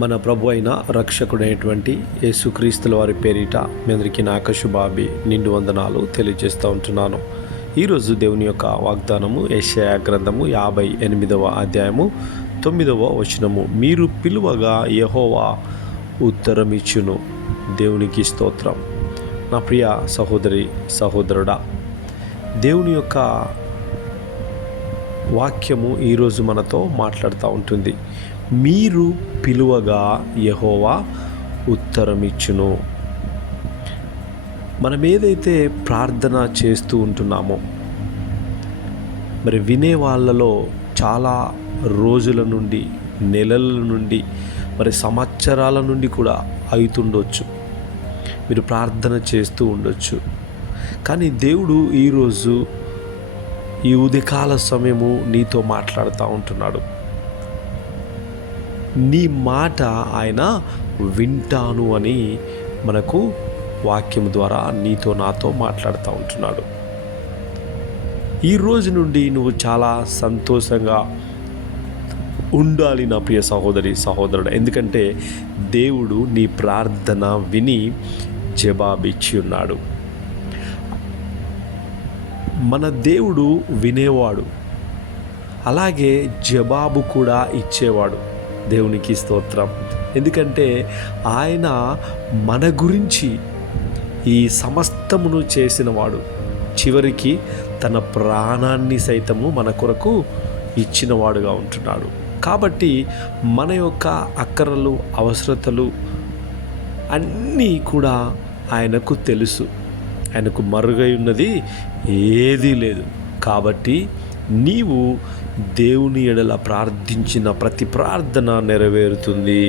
మన ప్రభు అయిన రక్షకుడైనటువంటి యేసుక్రీస్తుల వారి పేరిట మీ అందరికీ నా యొక్క శుభాభి నిండు వందనాలు తెలియజేస్తూ ఉంటున్నాను. ఈరోజు దేవుని యొక్క వాగ్దానము యెషయా గ్రంథము 58వ అధ్యాయము 9వ వచనము. మీరు పిలువగా యెహోవా ఉత్తరమిచ్చును. దేవునికి స్తోత్రం. నా ప్రియ సహోదరి సహోదరుడా, దేవుని యొక్క వాక్యము ఈరోజు మనతో మాట్లాడుతూ ఉంటుంది. మీరు పిలువగా యెహోవా ఉత్తరమిచ్చును. మనం ఏదైతే ప్రార్థన చేస్తూ ఉంటున్నామో, మరి వినే వాళ్ళలో చాలా రోజుల నుండి, నెలల నుండి, మరి సంవత్సరాల నుండి కూడా అవుతుండొచ్చు. మీరు ప్రార్థన చేస్తూ ఉండొచ్చు. కానీ దేవుడు ఈరోజు ఈ ఉదయకాల సమయము నీతో మాట్లాడుతూ ఉంటున్నాడు. నీ మాట ఆయన వింటాను అని మనకు వాక్యం ద్వారా నీతో నాతో మాట్లాడుతూ ఉంటున్నాడు. ఈ రోజు నుండి నువ్వు చాలా సంతోషంగా ఉండాలి నా ప్రియ సహోదరి సహోదరుడు. ఎందుకంటే దేవుడు నీ ప్రార్థన విని జవాబిచ్చి ఉన్నాడు. మన దేవుడు వినేవాడు, అలాగే జవాబు కూడా ఇచ్చేవాడు. దేవునికి స్తోత్రం. ఎందుకంటే ఆయన మన గురించి ఈ సమస్తమును చేసినవాడు. చివరికి తన ప్రాణాన్ని సైతము మన కొరకు ఇచ్చినవాడుగా ఉంటున్నాడు. కాబట్టి మన యొక్క అక్కరలు, అవసరతలు అన్నీ కూడా ఆయనకు తెలుసు. ఆయనకు మరుగై ఉన్నది ఏదీ లేదు. కాబట్టి నీవు దేవుని ఎడల ప్రార్థించిన ప్రతి ప్రార్థన నెరవేరుతుంది.